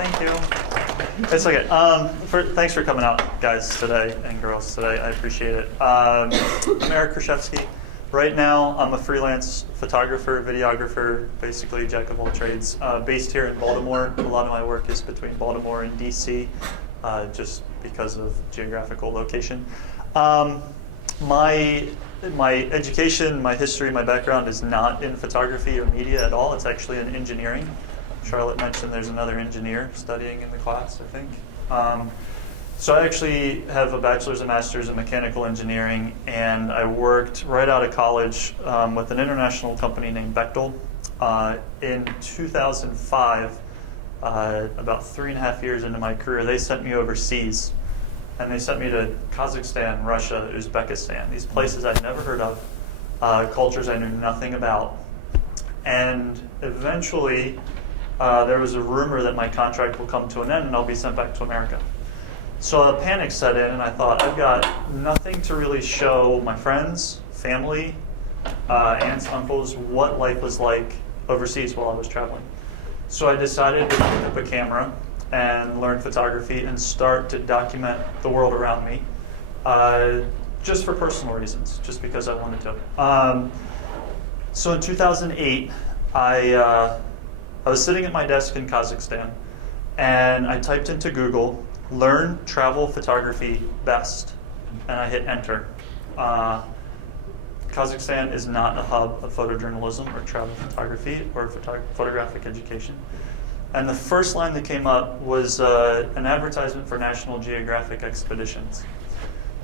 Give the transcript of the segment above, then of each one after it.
Thank you. It's okay. Thanks for coming out, guys, today and girls today. I appreciate it. I'm Eric Kruszewski. Right now, I'm a freelance photographer, videographer, basically jack of all trades, based here in Baltimore. A lot of my work is between Baltimore and DC, just because of geographical location. My education, my history, my background is not in photography or media at all. It's actually in engineering. Charlotte mentioned there's another engineer studying in the class, I think. So I actually have a bachelor's and master's in mechanical engineering, and I worked right out of college with an international company named Bechtel. In 2005, about 3.5 years into my career, they sent me overseas. And they sent me to Kazakhstan, Russia, Uzbekistan, these places I'd never heard of, cultures I knew nothing about. And eventually, there was a rumor that my contract will come to an end and I'll be sent back to America. So a panic set in, and I thought, I've got nothing to really show my friends, family, aunts, uncles, what life was like overseas while I was traveling. So I decided to pick up a camera and learn photography and start to document the world around me, just for personal reasons, just because I wanted to. So in 2008, I was sitting at my desk in Kazakhstan, and I typed into Google, "learn travel photography best," and I hit enter. Kazakhstan is not a hub of photojournalism or travel photography or photographic education. And the first line that came up was an advertisement for National Geographic expeditions.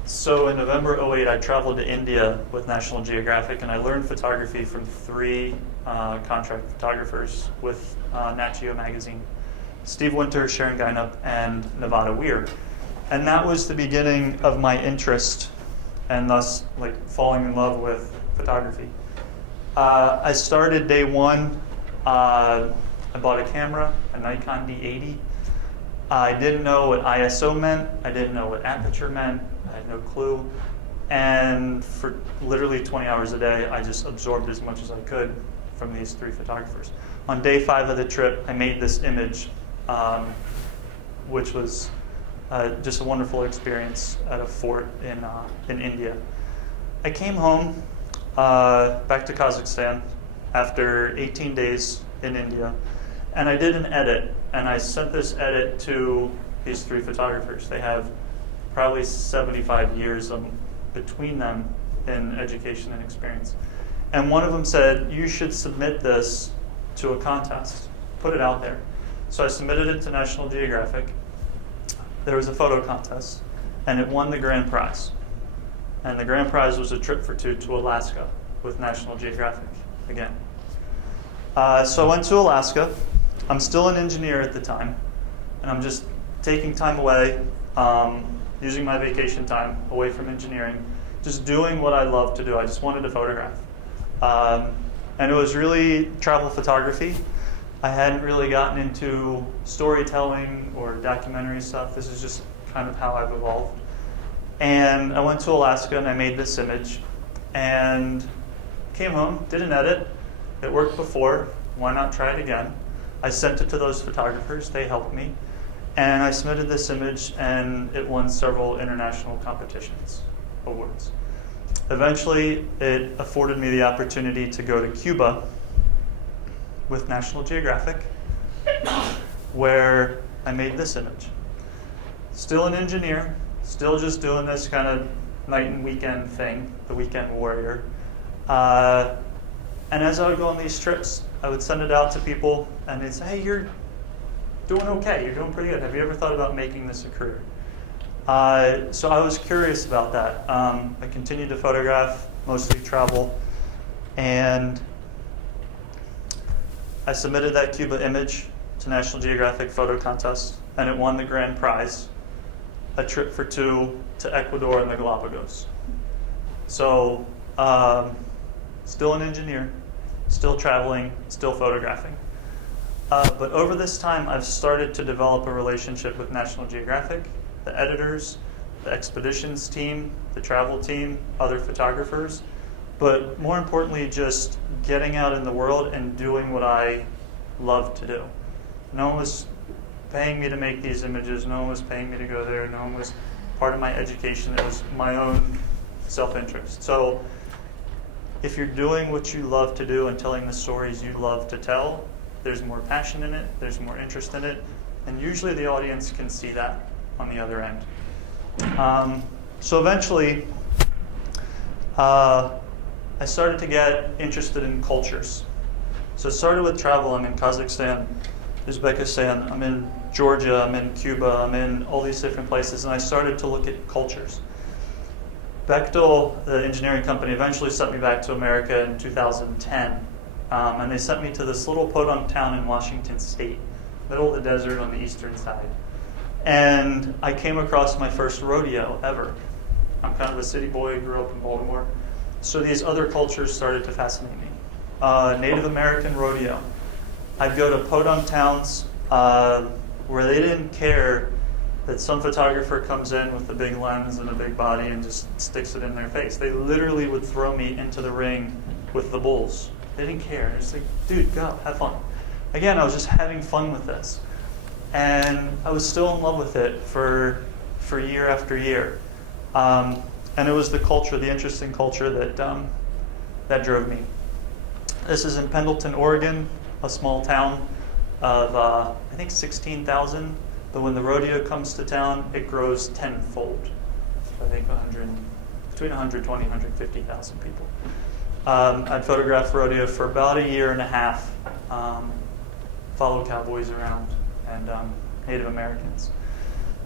So in November '08, I traveled to India with National Geographic, and I learned photography from 3 contract photographers with Nat Geo magazine: Steve Winter, Sharon Geinup, and Nevada Weir. And that was the beginning of my interest, and thus falling in love with photography. I started day one. I bought a camera, a Nikon D80. I didn't know what ISO meant. I didn't know what aperture meant. I had no clue. And for literally 20 hours a day, I just absorbed as much as I could from these 3 photographers. On day 5 of the trip, I made this image, which was just a wonderful experience at a fort in India. I came home back to Kazakhstan after 18 days in India, and I did an edit, and I sent this edit to these 3 photographers. They have probably 75 years between them in education and experience. And one of them said, "You should submit this to a contest, put it out there." So I submitted it to National Geographic. There was a photo contest, and it won the grand prize. And the grand prize was a trip for 2 to Alaska with National Geographic again. So I went to Alaska. I'm still an engineer at the time, and I'm just taking time away, using my vacation time away from engineering, just doing what I love to do. I just wanted to photograph. And it was really travel photography. I hadn't really gotten into storytelling or documentary stuff. This is just kind of how I've evolved. And I went to Alaska and I made this image and came home, did an edit. It worked before, why not try it again? I sent it to those photographers, they helped me. And I submitted this image and it won several international competitions, awards. Eventually, it afforded me the opportunity to go to Cuba with National Geographic, where I made this image. Still an engineer, still just doing this kind of night and weekend thing, the weekend warrior. And as I would go on these trips, I would send it out to people, and they'd say, "Hey, you're doing okay, you're doing pretty good. Have you ever thought about making this a career?" So I was curious about that. I continued to photograph, mostly travel, and I submitted that Cuba image to National Geographic Photo Contest, and it won the grand prize, a trip for 2 to Ecuador and the Galapagos. So still an engineer, still traveling, still photographing. But over this time, I've started to develop a relationship with National Geographic, the editors, the expeditions team, the travel team, other photographers, but more importantly, just getting out in the world and doing what I love to do. No one was paying me to make these images. No one was paying me to go there. No one was part of my education. It was my own self-interest. So if you're doing what you love to do and telling the stories you love to tell, there's more passion in it, there's more interest in it, and usually the audience can see that on the other end. So eventually, I started to get interested in cultures. So it started with travel. I'm in Kazakhstan, Uzbekistan, I'm in Georgia, I'm in Cuba, I'm in all these different places, and I started to look at cultures. Bechtel, the engineering company, eventually sent me back to America in 2010. And they sent me to this little podunk town in Washington State, middle of the desert on the eastern side. And I came across my first rodeo ever. I'm kind of a city boy, grew up in Baltimore. So these other cultures started to fascinate me. Native American rodeo. I'd go to podunk towns where they didn't care that some photographer comes in with a big lens and a big body and just sticks it in their face. They literally would throw me into the ring with the bulls. They didn't care. It's like, dude, go, have fun. Again, I was just having fun with this. And I was still in love with it for year after year. And it was the culture, the interesting culture that drove me. This is in Pendleton, Oregon, a small town of, I think, 16,000. But when the rodeo comes to town, it grows tenfold. I think between 120 and 150,000 people. I'd photographed rodeo for about a year and a half, followed cowboys around and Native Americans.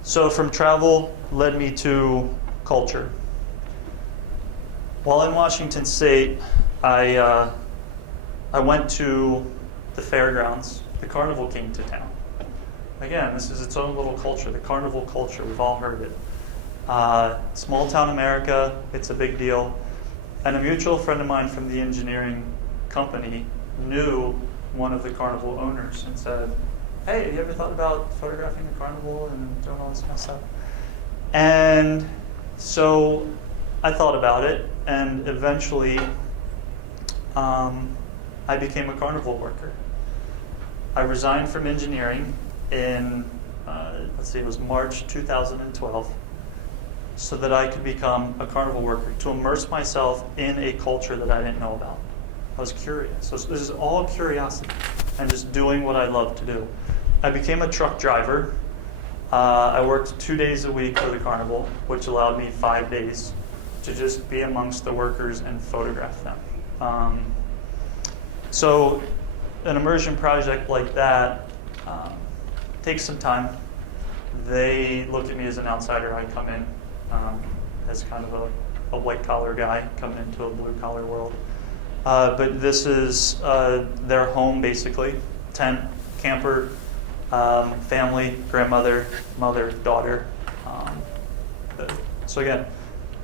So from travel led me to culture. While in Washington State, I went to the fairgrounds. The carnival came to town. Again, this is its own little culture, the carnival culture. We've all heard it. Small town America, it's a big deal. And a mutual friend of mine from the engineering company knew one of the carnival owners and said, hey, have you ever thought about photographing a carnival and doing all this kind of stuff? And so I thought about it, and eventually I became a carnival worker. I resigned from engineering in, it was March 2012, so that I could become a carnival worker, to immerse myself in a culture that I didn't know about. I was curious. So this is all curiosity and just doing what I love to do. I became a truck driver. I worked 2 days a week for the carnival, which allowed me 5 days to just be amongst the workers and photograph them. So an immersion project like that takes some time. They look at me as an outsider. I come in as kind of a white-collar guy coming into a blue-collar world. But this is their home, basically. Tent, camper, family, grandmother, mother, daughter. So again,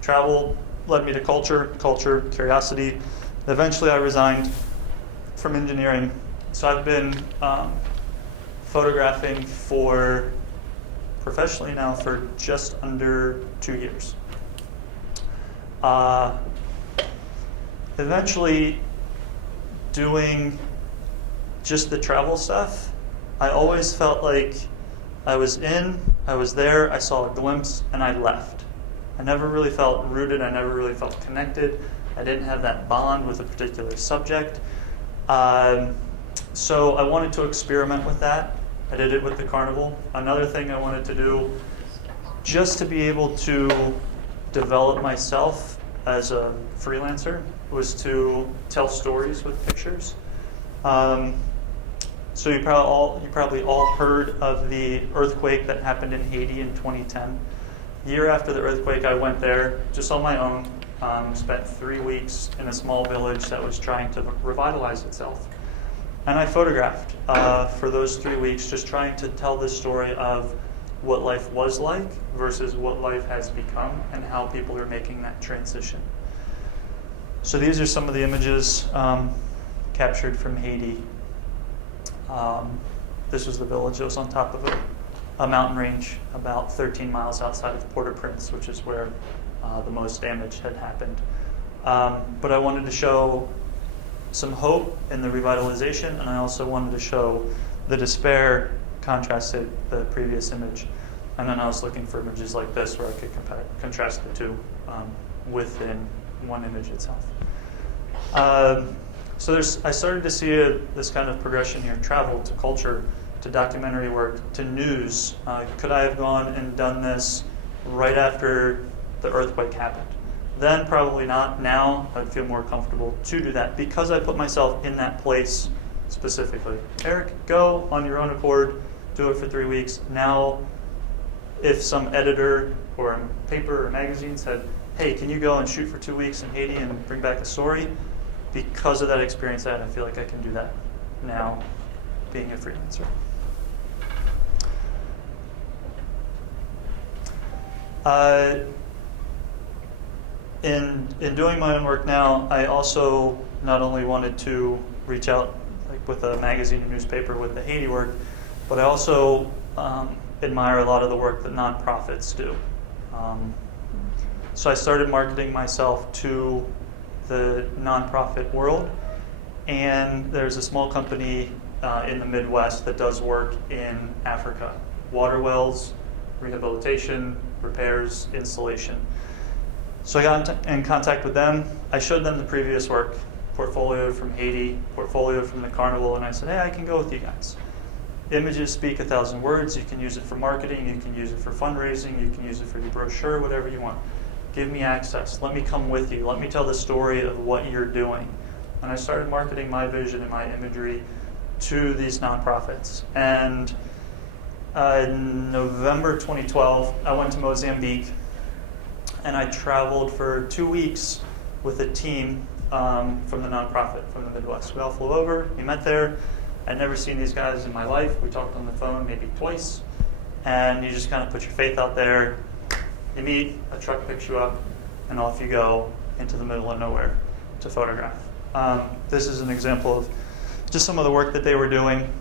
travel led me to culture, curiosity. Eventually I resigned from engineering. So I've been photographing professionally now for just under 2 years. Eventually, doing just the travel stuff, I always felt like I was there, I saw a glimpse, and I left. I never really felt rooted, I never really felt connected. I didn't have that bond with a particular subject. So I wanted to experiment with that. I did it with the carnival. Another thing I wanted to do, just to be able to develop myself as a freelancer, was to tell stories with pictures. So you probably all heard of the earthquake that happened in Haiti in 2010. A year after the earthquake, I went there just on my own, spent 3 weeks in a small village that was trying to revitalize itself. And I photographed for those 3 weeks, just trying to tell the story of what life was like versus what life has become and how people are making that transition. So these are some of the images captured from Haiti. This was the village that was on top of a mountain range about 13 miles outside of Port-au-Prince, which is where the most damage had happened. But I wanted to show some hope in the revitalization, and I also wanted to show the despair contrasted the previous image. And then I was looking for images like this where I could contrast the two within one image itself. So I started to see this kind of progression here: travel to culture, to documentary work, to news. Could I have gone and done this right after the earthquake happened? Then probably not. Now I'd feel more comfortable to do that because I put myself in that place specifically. Eric, go on your own accord, do it for 3 weeks. Now, if some editor or a paper or magazine said, hey, can you go and shoot for 2 weeks in Haiti and bring back a story? Because of that experience I feel like I can do that now, being a freelancer. In doing my own work now, I also not only wanted to reach out like with a magazine or newspaper with the Haiti work, but I also admire a lot of the work that nonprofits do. So I started marketing myself to the nonprofit world, and there's a small company in the Midwest that does work in Africa: water wells, rehabilitation, repairs, installation. So I got in contact with them. I showed them the previous work, portfolio from Haiti, portfolio from the carnival, and I said, hey, I can go with you guys. Images speak 1,000 words. You can use it for marketing. You can use it for fundraising. You can use it for your brochure, whatever you want. Give me access. Let me come with you. Let me tell the story of what you're doing. And I started marketing my vision and my imagery to these nonprofits. And in November 2012, I went to Mozambique, and I traveled for 2 weeks with a team from the nonprofit from the Midwest. We all flew over. We met there. I'd never seen these guys in my life. We talked on the phone maybe twice, and you just kind of put your faith out there. You meet, a truck picks you up, and off you go into the middle of nowhere to photograph. This is an example of just some of the work that they were doing.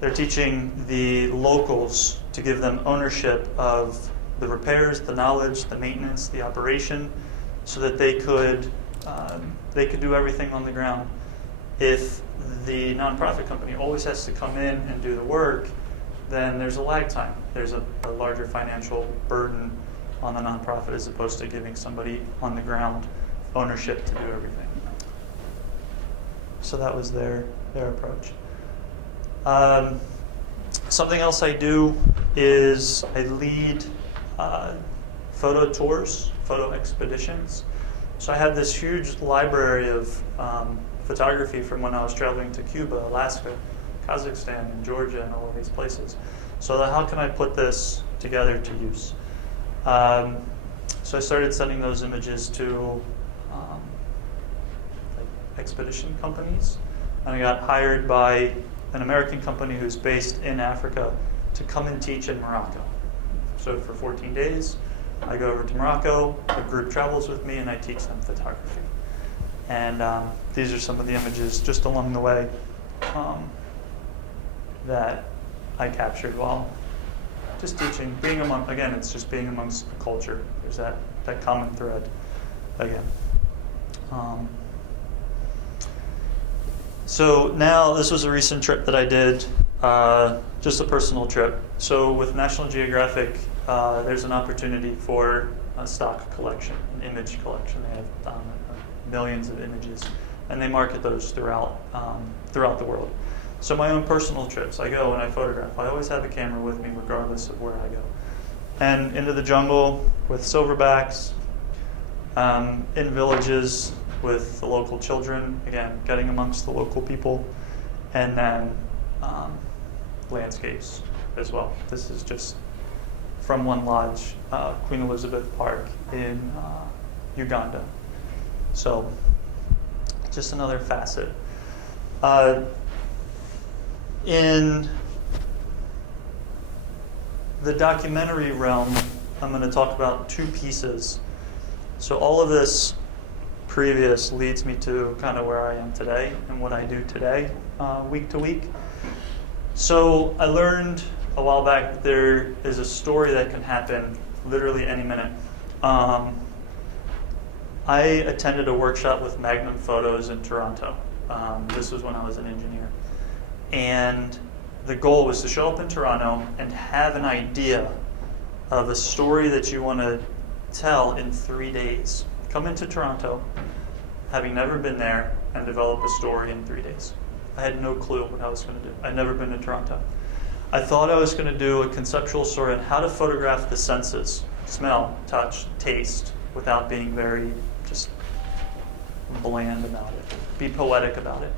They're teaching the locals to give them ownership of the repairs, the knowledge, the maintenance, the operation, so that they could do everything on the ground. If the nonprofit company always has to come in and do the work, then there's a lag time. There's a larger financial burden on the nonprofit as opposed to giving somebody on the ground ownership to do everything. So that was their approach. Something else I do is I lead photo tours, photo expeditions. So I have this huge library of photography from when I was traveling to Cuba, Alaska, Kazakhstan, and Georgia, and all of these places. So how can I put this together to use? So I started sending those images to like expedition companies, and I got hired by an American company who's based in Africa to come and teach in Morocco. So for 14 days, I go over to Morocco, a group travels with me, and I teach them photography. And these are some of the images just along the way that I captured while just teaching. It's just being amongst the culture. There's that common thread again. So now, this was a recent trip that I did, just a personal trip. So with National Geographic, there's an opportunity for a stock collection, an image collection. They have millions of images, and they market those throughout the world. So my own personal trips, I go and I photograph. I always have a camera with me regardless of where I go. And into the jungle with silverbacks, in villages with the local children, again, getting amongst the local people, and then landscapes as well. This is just from one lodge, Queen Elizabeth Park in Uganda. So just another facet. In the documentary realm, I'm going to talk about two pieces. So all of this previous leads me to kind of where I am today and what I do today, week to week. So I learned a while back that there is a story that can happen literally any minute. I attended a workshop with Magnum Photos in Toronto. This was when I was an engineer. And the goal was to show up in Toronto and have an idea of a story that you want to tell in 3 days. Come into Toronto, having never been there, and develop a story in 3 days. I had no clue what I was going to do. I'd never been to Toronto. I thought I was going to do a conceptual story on how to photograph the senses, smell, touch, taste, without being very just bland about it. Be poetic about it.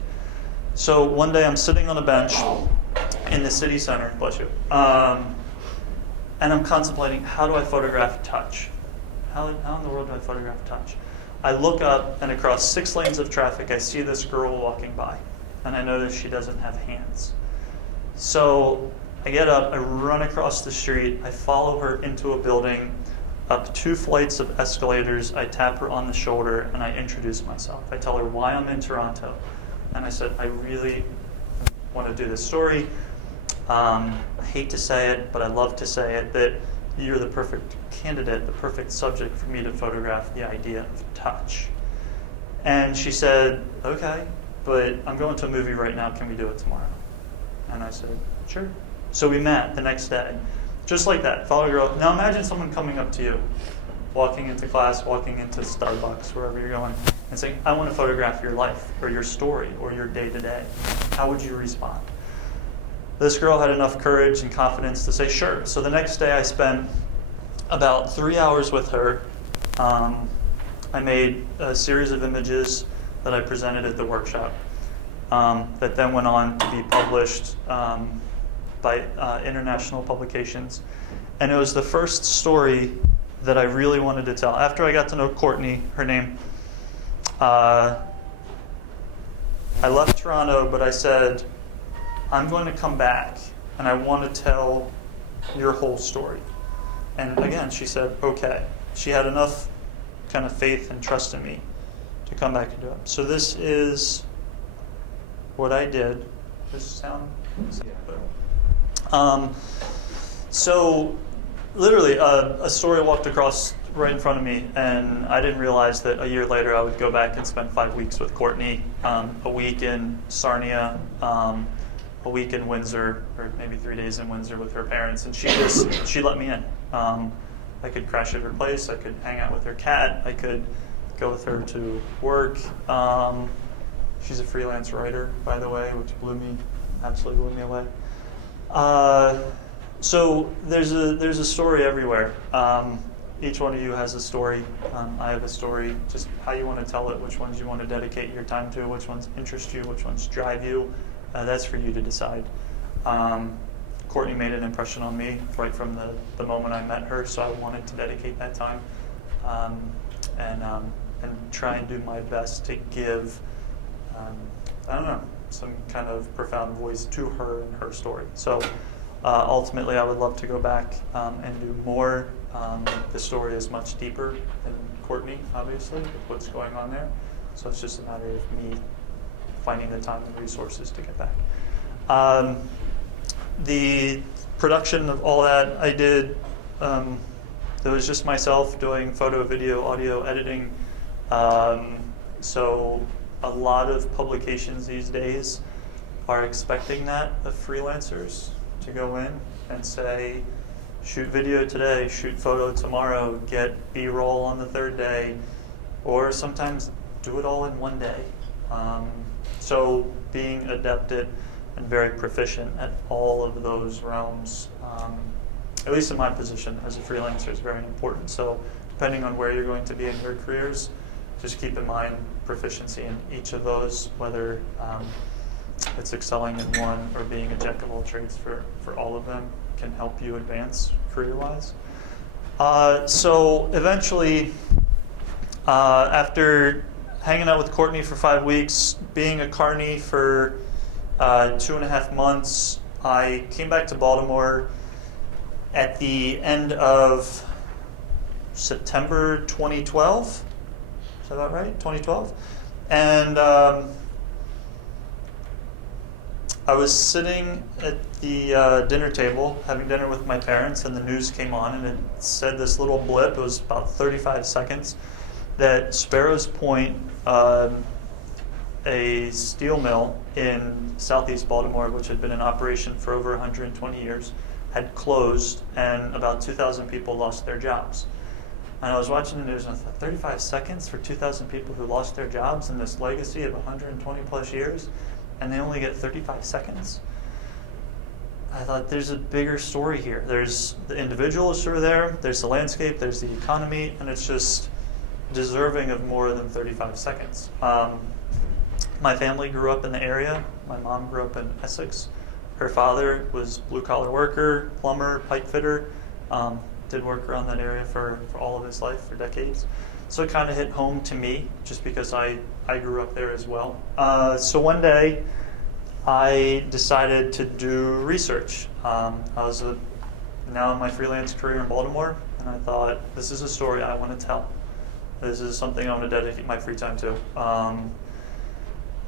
So one day I'm sitting on a bench in the city center, bless you, and I'm contemplating, how do I photograph touch? How in the world do I photograph touch? I look up, and across 6 lanes of traffic, I see this girl walking by, and I notice she doesn't have hands. So I get up, I run across the street, I follow her into a building, up 2 flights of escalators, I tap her on the shoulder, and I introduce myself. I tell her why I'm in Toronto, and I said, I really want to do this story. I hate to say it, but I love to say it, that you're the perfect candidate, the perfect subject for me to photograph the idea of touch. And she said, okay, but I'm going to a movie right now, can we do it tomorrow? And I said, sure. So we met the next day, just like that, follow a girl. Now imagine someone coming up to you, walking into class, walking into Starbucks, wherever you're going, and saying, I want to photograph your life, or your story, or your day-to-day. How would you respond? This girl had enough courage and confidence to say, sure. So the next day I spent about 3 hours with her. I made a series of images that I presented at the workshop that then went on to be published by international publications. And it was the first story that I really wanted to tell. After I got to know Courtney, her name, I left Toronto, but I said, I'm going to come back and I want to tell your whole story. And again, she said, okay. She had enough kind of faith and trust in me to come back and do it. So this is what I did. Does this sound? So literally a story walked across right in front of me, and I didn't realize that a year later I would go back and spend 5 weeks with Courtney, a week in Sarnia, a week in Windsor, or maybe 3 days in Windsor with her parents, and she let me in. I could crash at her place, I could hang out with her cat, I could go with her to work. She's a freelance writer, by the way, which absolutely blew me away. So there's a story everywhere. Each one of you has a story. I have a story. Just how you want to tell it, which ones you want to dedicate your time to, which ones interest you, which ones drive you. That's for you to decide. Courtney made an impression on me right from the moment I met her, so I wanted to dedicate that time and try and do my best to give, some kind of profound voice to her and her story. So ultimately, I would love to go back and do more. The story is much deeper than Courtney, obviously, with what's going on there. So it's just a matter of me finding the time and resources to get back. The production of all that I did, it was just myself doing photo, video, audio editing. So a lot of publications these days are expecting that of freelancers to go in and say, shoot video today, shoot photo tomorrow, get B-roll on the 3rd day, or sometimes do it all in 1 day. So being adept at and very proficient at all of those realms, at least in my position as a freelancer, is very important. So depending on where you're going to be in your careers, just keep in mind proficiency in each of those, whether it's excelling in one or being a jack of all trades for all of them can help you advance career-wise. So eventually, after hanging out with Courtney for 5 weeks, being a carny for 2.5 months, I came back to Baltimore at the end of September 2012. Is that about right? 2012? And I was sitting at the dinner table, having dinner with my parents, and the news came on, and it said this little blip, it was about 35 seconds, that Sparrows Point, a a steel mill in southeast Baltimore, which had been in operation for over 120 years, had closed, and about 2,000 people lost their jobs. And I was watching the news, and I thought, 35 seconds for 2,000 people who lost their jobs in this legacy of 120 plus years, and they only get 35 seconds? I thought, there's a bigger story here. There's the individuals who are there, there's the landscape, there's the economy, and it's just deserving of more than 35 seconds. My family grew up in the area. My mom grew up in Essex. Her father was blue-collar worker, plumber, pipe fitter, did work around that area for all of his life, for decades. So it kind of hit home to me, just because I grew up there as well. So one day, I decided to do research. I was now in my freelance career in Baltimore, and I thought, this is a story I want to tell. This is something I want to dedicate my free time to.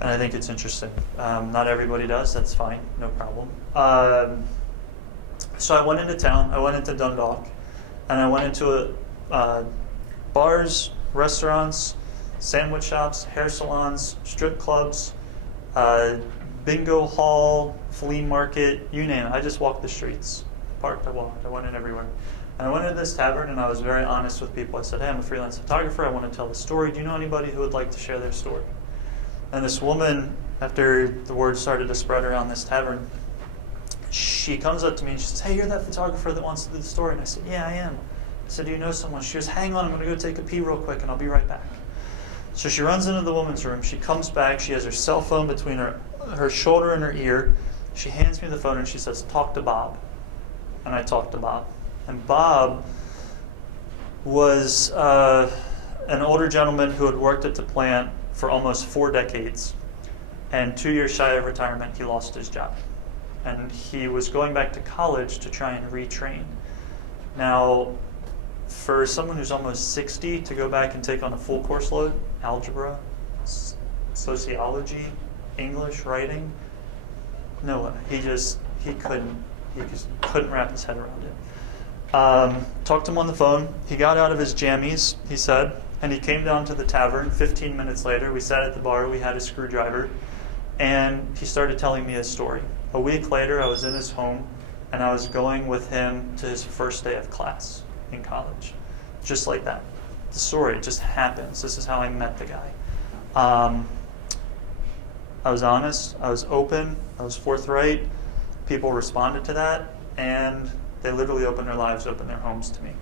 And I think it's interesting. Not everybody does, that's fine, no problem. So I went into town, I went into Dundalk, and I went into bars, restaurants, sandwich shops, hair salons, strip clubs, bingo hall, flea market, you name it. I just walked the streets. Parked, I walked, I went in everywhere. And I went into this tavern, and I was very honest with people. I said, hey, I'm a freelance photographer, I want to tell the story. Do you know anybody who would like to share their story? And this woman, after the word started to spread around this tavern, she comes up to me and she says, hey, you're that photographer that wants to do the story? And I said, yeah, I am. I said, do you know someone? She goes, hang on, I'm going to go take a pee real quick, and I'll be right back. So she runs into the woman's room. She comes back. She has her cell phone between her shoulder and her ear. She hands me the phone, and she says, talk to Bob. And I talked to Bob. And Bob was an older gentleman who had worked at the plant for almost 4 decades. And 2 years shy of retirement, he lost his job. And he was going back to college to try and retrain. Now, for someone who's almost 60 to go back and take on a full course load, algebra, sociology, English, writing, no way. He just couldn't wrap his head around it. Talked to him on the phone. He got out of his jammies, he said, and he came down to the tavern. 15 minutes later, we sat at the bar, we had a screwdriver, and he started telling me his story. A week later, I was in his home, and I was going with him to his first day of class in college. Just like that. The story, it just happens. This is how I met the guy. I was honest, I was open, I was forthright. People responded to that, and they literally opened their lives, opened their homes to me.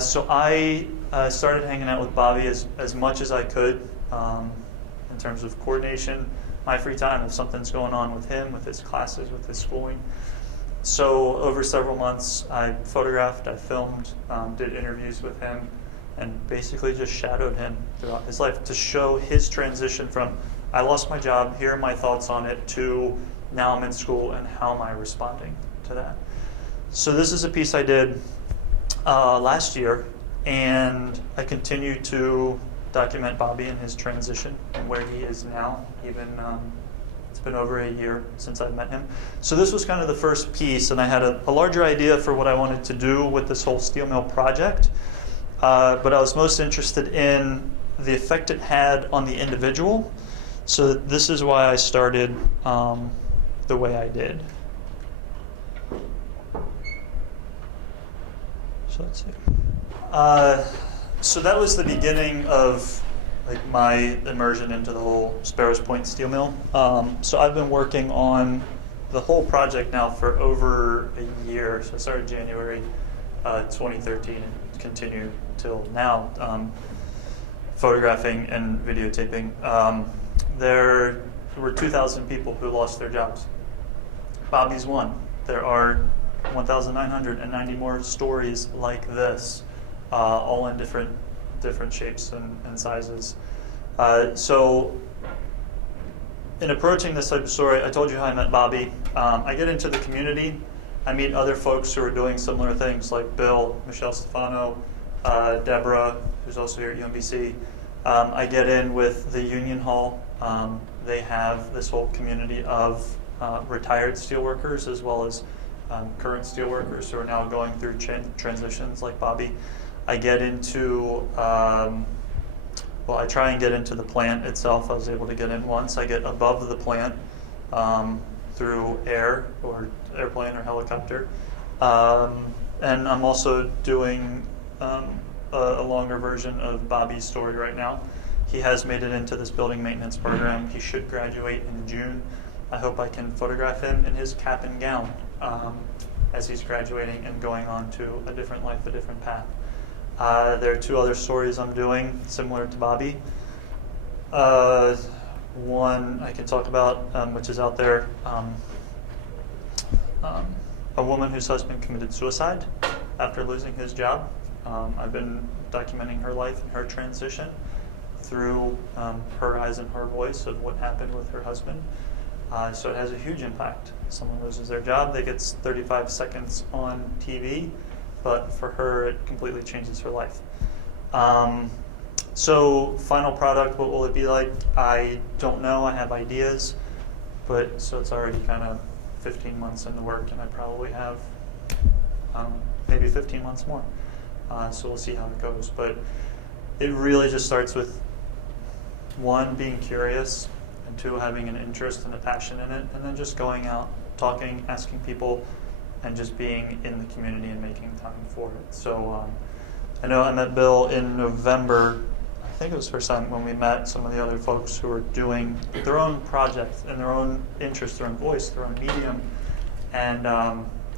So I started hanging out with Bobby as much as I could in terms of coordination, my free time, if something's going on with him, with his classes, with his schooling. So over several months, I photographed, I filmed, did interviews with him, and basically just shadowed him throughout his life to show his transition from, I lost my job, here are my thoughts on it, to now I'm in school, and how am I responding to that? So this is a piece I did last year, and I continue to document Bobby and his transition and where he is now. Even it's been over a year since I've met him. So this was kind of the first piece, and I had a larger idea for what I wanted to do with this whole steel mill project, but I was most interested in the effect it had on the individual. So this is why I started the way I did. So let's see. So that was the beginning of my immersion into the whole Sparrows Point steel mill. So I've been working on the whole project now for over a year. So I started January 2013 and continued till now, photographing and videotaping. There were 2,000 people who lost their jobs. Bobby's one. There are 1,990 more stories like this, all in different shapes and sizes. So in approaching this type of story, I told you how I met Bobby. I get into the community. I meet other folks who are doing similar things, like Bill, Michelle Stefano, Deborah, who's also here at UMBC. I get in with the Union Hall. They have this whole community of retired steelworkers, as well as current steelworkers who are now going through transitions like Bobby. I get into well, I try and get into the plant itself. I was able to get in once. I get above the plant through air or airplane or helicopter. And I'm also doing a longer version of Bobby's story right now. He has made it into this building maintenance program. He should graduate in June. I hope I can photograph him in his cap and gown as he's graduating and going on to a different life, a different path. There are 2 other stories I'm doing similar to Bobby. One I can talk about, which is out there, a woman whose husband committed suicide after losing his job. I've been documenting her life and her transition through her eyes and her voice of what happened with her husband. So it has a huge impact. Someone loses their job, they get 35 seconds on TV, but for her, it completely changes her life. So final product, what will it be like? I don't know, I have ideas, but so it's already kind of 15 months into work, and I probably have maybe 15 months more. So we'll see how it goes. But it really just starts with 1, being curious, and 2, having an interest and a passion in it, and then just going out, talking, asking people, and just being in the community and making time for it. So I know I met Bill in November. I think it was the first time when we met some of the other folks who were doing their own projects and their own interest, their own voice, their own medium. And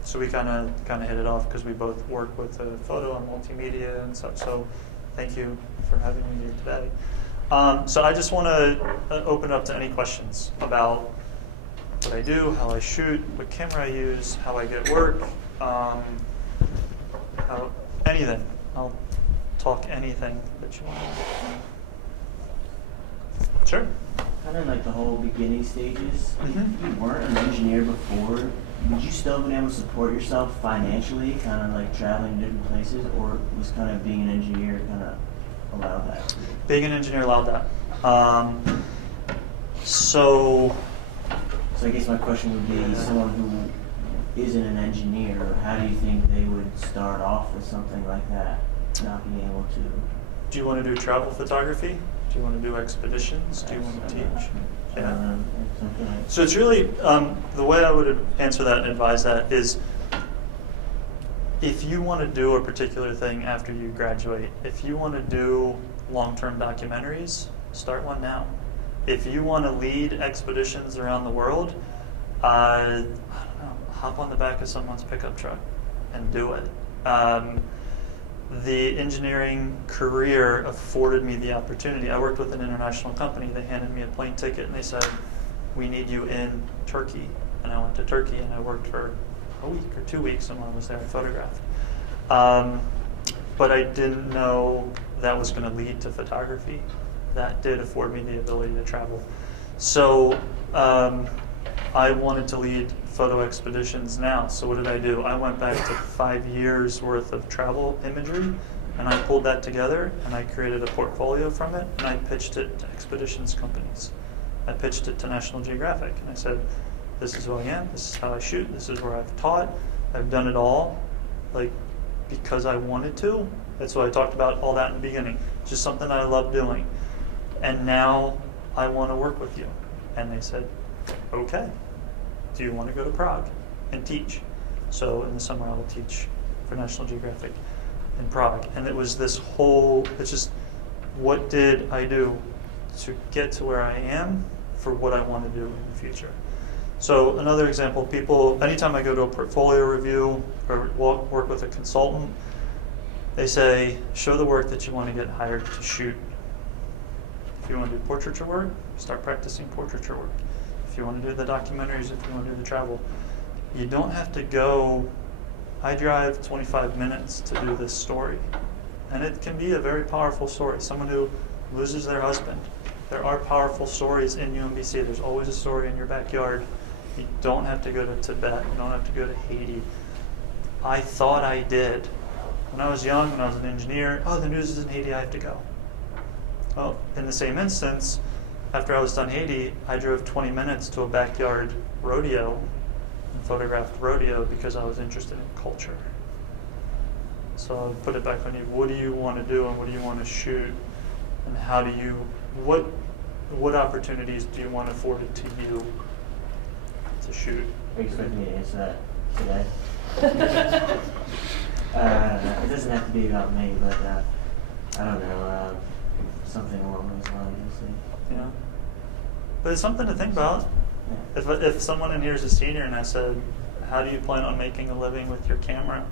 so we kind of hit it off because we both work with photo and multimedia and such. So thank you for having me here today. So I just want to open up to any questions about what I do, how I shoot, what camera I use, how I get work, anything. I'll talk anything that you want. Sure. Kind of like the whole beginning stages. If you weren't an engineer before, would you still been able to support yourself financially, kind of like traveling to different places, or was kind of being an engineer kind of allowed that? Being an engineer allowed that. So I guess my question would be, someone who isn't an engineer, how do you think they would start off with something like that, not being able to? Do you want to do travel photography? Do you want to do expeditions? Do you want to teach? Yeah. So it's really, the way I would answer that and advise that is, if you want to do a particular thing after you graduate, if you want to do long-term documentaries, start one now. If you want to lead expeditions around the world, I don't know, hop on the back of someone's pickup truck and do it. The engineering career afforded me the opportunity. I worked with an international company. They handed me a plane ticket and they said, we need you in Turkey. And I went to Turkey and I worked for a week or 2 weeks, and when I was there, I photographed. But I didn't know that was going to lead to photography. That did afford me the ability to travel. So I wanted to lead photo expeditions now. So what did I do? I went back to 5 years worth of travel imagery, and I pulled that together, and I created a portfolio from it, and I pitched it to expeditions companies. I pitched it to National Geographic, and I said, this is who I am, this is how I shoot, this is where I've taught, I've done it all, like, because I wanted to. That's why I talked about all that in the beginning. It's just something I love doing. And now I want to work with you. And they said, okay, do you want to go to Prague and teach? So in the summer I will teach for National Geographic in Prague. And it was this whole, it's just, what did I do to get to where I am for what I want to do in the future? So another example, people, anytime I go to a portfolio review or work with a consultant, they say, show the work that you want to get hired to shoot. If you want to do portraiture work, start practicing portraiture work. If you want to do the documentaries, if you want to do the travel, you don't have to go. I drive 25 minutes to do this story, and it can be a very powerful story. Someone who loses their husband. There are powerful stories in UMBC. There's always a story in your backyard. You don't have to go to Tibet. You don't have to go to Haiti. I thought I did. When I was young, when I was an engineer, oh, the news is in Haiti, I have to go. Well, in the same instance, after I was done Haiti, I drove 20 minutes to a backyard rodeo and photographed rodeo because I was interested in culture. So I'll put it back on you. What do you want to do and what do you want to shoot? And how do you, what opportunities do you want afforded to you to shoot? Are you expecting me to answer that today? It doesn't have to be about me, but I don't know, something along those lines, I'll see. Yeah. But it's something to think about. Yeah. If someone in here is a senior and I said, how do you plan on making a living with your camera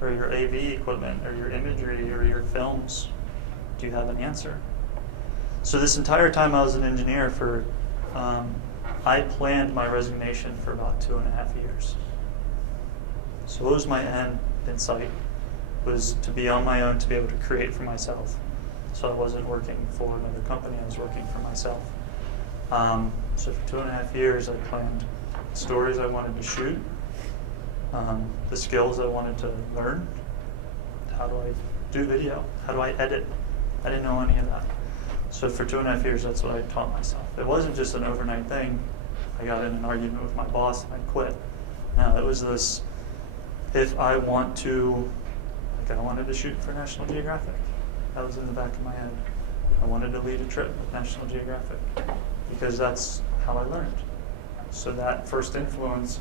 or your AV equipment or your imagery or your films? Do you have an answer? So this entire time I was an engineer I planned my resignation for about 2.5 years. So what was my end in sight? Was to be on my own, to be able to create for myself. So I wasn't working for another company, I was working for myself. So for 2.5 years I planned stories I wanted to shoot, the skills I wanted to learn. How do I do video? How do I edit? I didn't know any of that. So for 2.5 years, that's what I taught myself. It wasn't just an overnight thing. I got in an argument with my boss and I quit. No, it was this, if I want to, like I wanted to shoot for National Geographic. That was in the back of my head. I wanted to lead a trip with National Geographic because that's how I learned. So that first influence,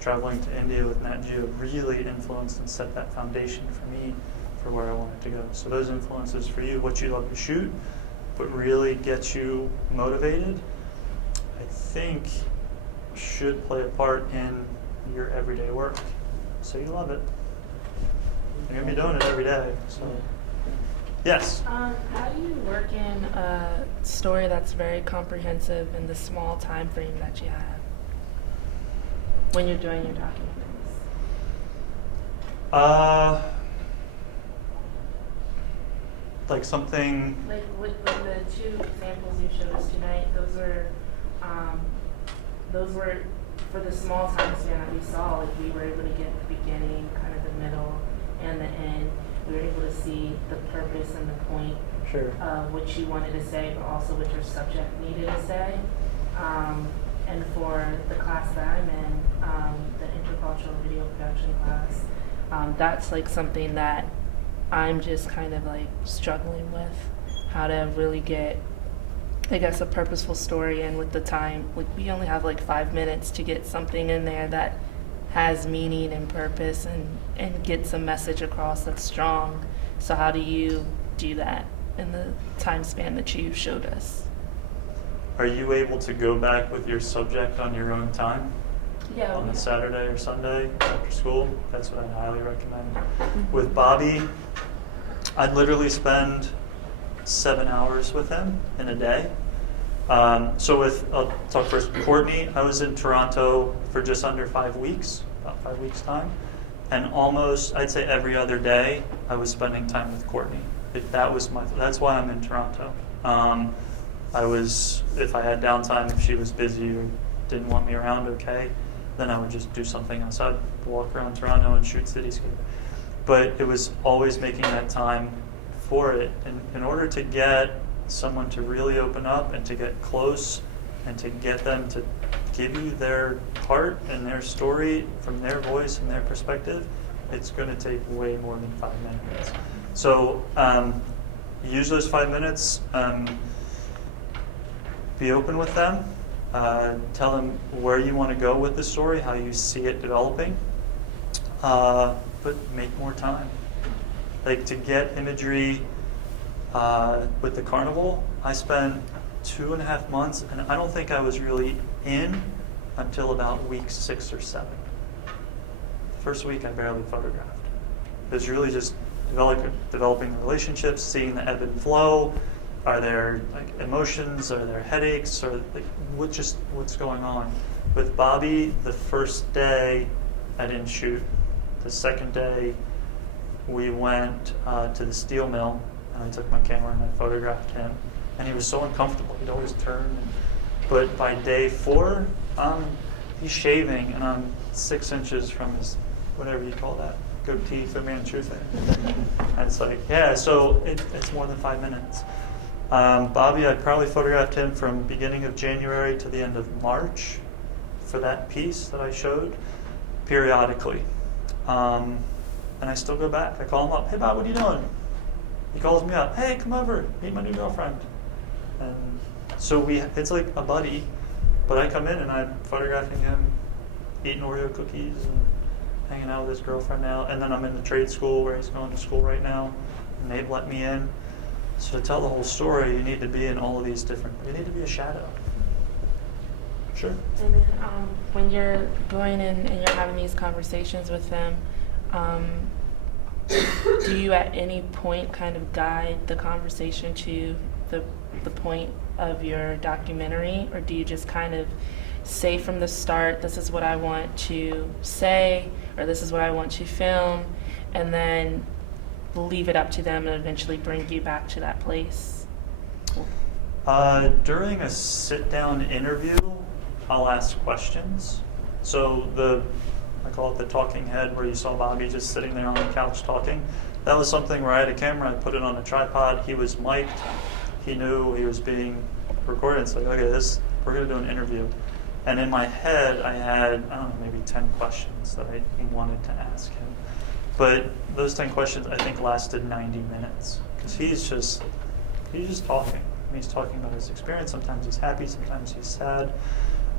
traveling to India with Nat Geo, really influenced and set that foundation for me for where I wanted to go. So those influences for you, what you love to shoot, what really gets you motivated, I think should play a part in your everyday work. So you love it. You're gonna be doing it every day. So yes. How do you work in a story that's very comprehensive in the small time frame that you have when you're doing your documentaries? Like something. Like with the 2 examples you showed us tonight, those were for the small time span that we saw. Like we were able to get the beginning, kind of the middle, and the end. We were able to see the purpose and the point of what you wanted to say, but also what your subject needed to say. And for the class that I'm in, the intercultural video production class, that's like something that I'm just kind of like struggling with, how to really get, I guess, a purposeful story in with the time. Like we only have like 5 minutes to get something in there that has meaning and purpose and gets a message across that's strong. So how do you do that in the time span that you showed us? Are you able to go back with your subject on your own time? Yeah. On a Saturday or Sunday after school? That's what I highly recommend. With Bobby, I'd literally spend 7 hours with him in a day. I'll talk first with Courtney. I was in Toronto for just under 5 weeks, about 5 weeks time. And almost, I'd say every other day, I was spending time with Courtney. That's why I'm in Toronto. If I had downtime, if she was busy or didn't want me around, okay, then I would just do something outside, walk around Toronto and shoot cityscape. But it was always making that time for it. And in order to get someone to really open up and to get close and to get them to give you their heart and their story from their voice and their perspective, it's going to take way more than 5 minutes. So use those 5 minutes. Be open with them. Tell them where you want to go with the story, how you see it developing. But make more time. Like to get imagery with the carnival, I spent 2.5 months, and I don't think I was really in until about week 6 or 7. The first week I barely photographed. It was really just developing the relationships, seeing the ebb and flow. Are there like emotions? Are there headaches? Or like what's going on? With Bobby, the first day I didn't shoot. The second day we went to the steel mill, and I took my camera and I photographed him. And he was so uncomfortable. He'd always turn. But by day 4, he's shaving, and I'm 6 inches from his, whatever you call that, goatee, Fu Manchu thing. And it's like, yeah, so it's more than 5 minutes. Bobby, I probably photographed him from beginning of January to the end of March for that piece that I showed, periodically. And I still go back. I call him up, hey Bob, what are you doing? He calls me up, hey, come over, meet my new girlfriend. And so it's like a buddy, but I come in and I'm photographing him eating Oreo cookies and hanging out with his girlfriend now. And then I'm in the trade school where he's going to school right now, and they've let me in. So to tell the whole story, you need to be in all of these different, you need to be a shadow. Sure. And then when you're going in and you're having these conversations with them, do you at any point kind of guide the conversation to the point of your documentary, or do you just kind of say from the start, this is what I want to say, or this is what I want to film, and then leave it up to them and eventually bring you back to that place? During a sit-down interview, I'll ask questions. So I call it the talking head, where you saw Bobby just sitting there on the couch talking. That was something where I had a camera, I put it on a tripod, he was mic'd, he knew he was being recorded. It's like, okay, we're gonna do an interview. And in my head, I had, I don't know, maybe 10 questions that I wanted to ask him. But those 10 questions, I think, lasted 90 minutes. Because he's just talking. He's talking about his experience. Sometimes he's happy, sometimes he's sad.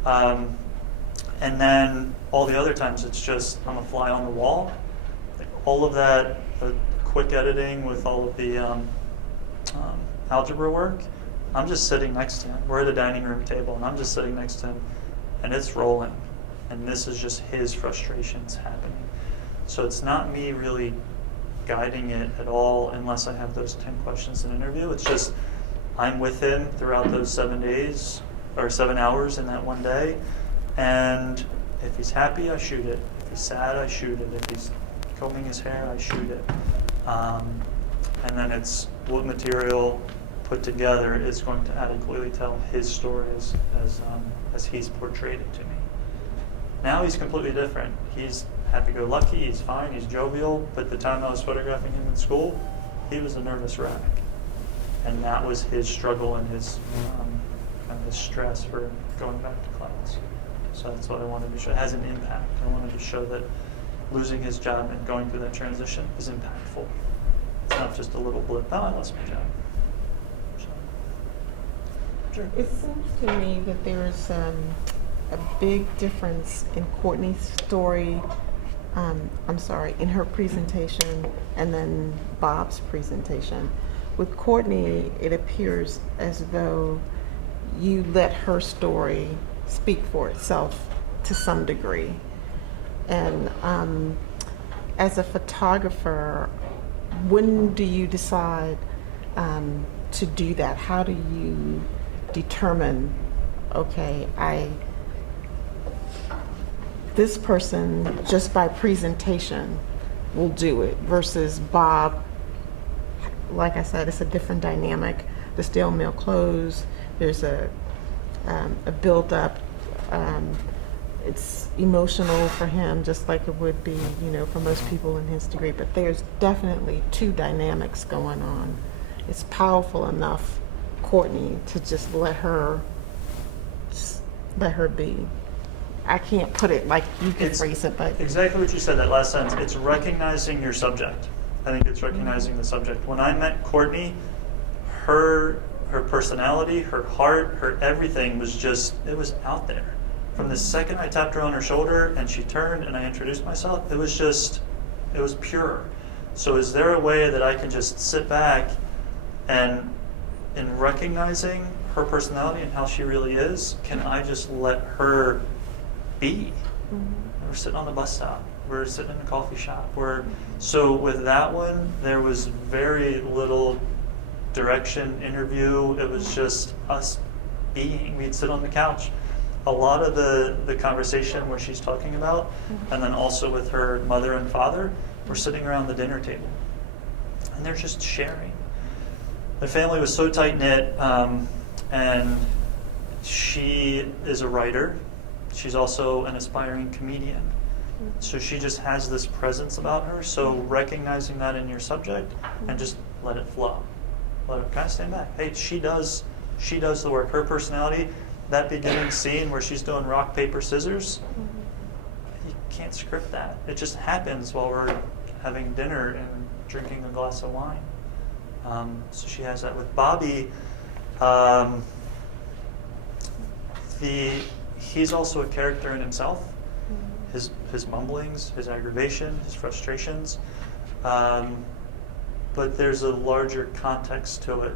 And then all the other times, it's just, I'm a fly on the wall. Like, all of that, the quick editing with all of the algebra work, I'm just sitting next to him. We're at a dining room table, and I'm just sitting next to him, and it's rolling. And this is just his frustrations happening. So it's not me really guiding it at all unless I have those 10 questions in an interview. It's just, I'm with him throughout those 7 days, or 7 hours in that one day. And if he's happy, I shoot it. If he's sad, I shoot it. If he's combing his hair, I shoot it. And then it's what material put together is going to adequately tell his story as he's portrayed it to me. Now he's completely different. He's happy-go-lucky, he's fine, he's jovial, but the time I was photographing him in school, he was a nervous wreck. And that was his struggle and his kind of his stress for going back to class. So that's what I wanted to show. It has an impact. I wanted to show that losing his job and going through that transition is impactful. It's not just a little blip, oh, I lost my job. So, sure. It seems to me that there's a big difference in Courtney's story, in her presentation, and then Bob's presentation. With Courtney, it appears as though you let her story speak for itself to some degree. And as a photographer, when do you decide to do that? How do you determine, okay, this person just by presentation will do it, versus Bob, like I said, it's a different dynamic. The steel mill closed, there's a build-up. It's emotional for him, just like it would be, for most people in his degree. But there's definitely two dynamics going on. It's powerful enough, Courtney, to just let her be. I can't put it like you can phrase it, but exactly what you said, that last sentence. It's recognizing your subject. I think it's recognizing the subject. When I met Courtney, her personality, her heart, her everything was just, it was out there. From the second I tapped her on her shoulder and she turned and I introduced myself, it was pure. So is there a way that I can just sit back and, in recognizing her personality and how she really is, can I just let her be? We're sitting on the bus stop. We're sitting in a coffee shop. So with that one, there was very little direction, interview. It was just us being. We'd sit on the couch. A lot of the conversation where she's talking about, and then also with her mother and father, we're sitting around the dinner table. And they're just sharing. The family was so tight-knit, and she is a writer. She's also an aspiring comedian. So she just has this presence about her. So recognizing that in your subject and just let it flow. Let it kind of stand back. Hey, she does the work. Her personality, that beginning scene where she's doing rock, paper, scissors, you can't script that. It just happens while we're having dinner and drinking a glass of wine. So she has that. With Bobby, he's also a character in himself. His mumblings, his aggravation, his frustrations. But there's a larger context to it.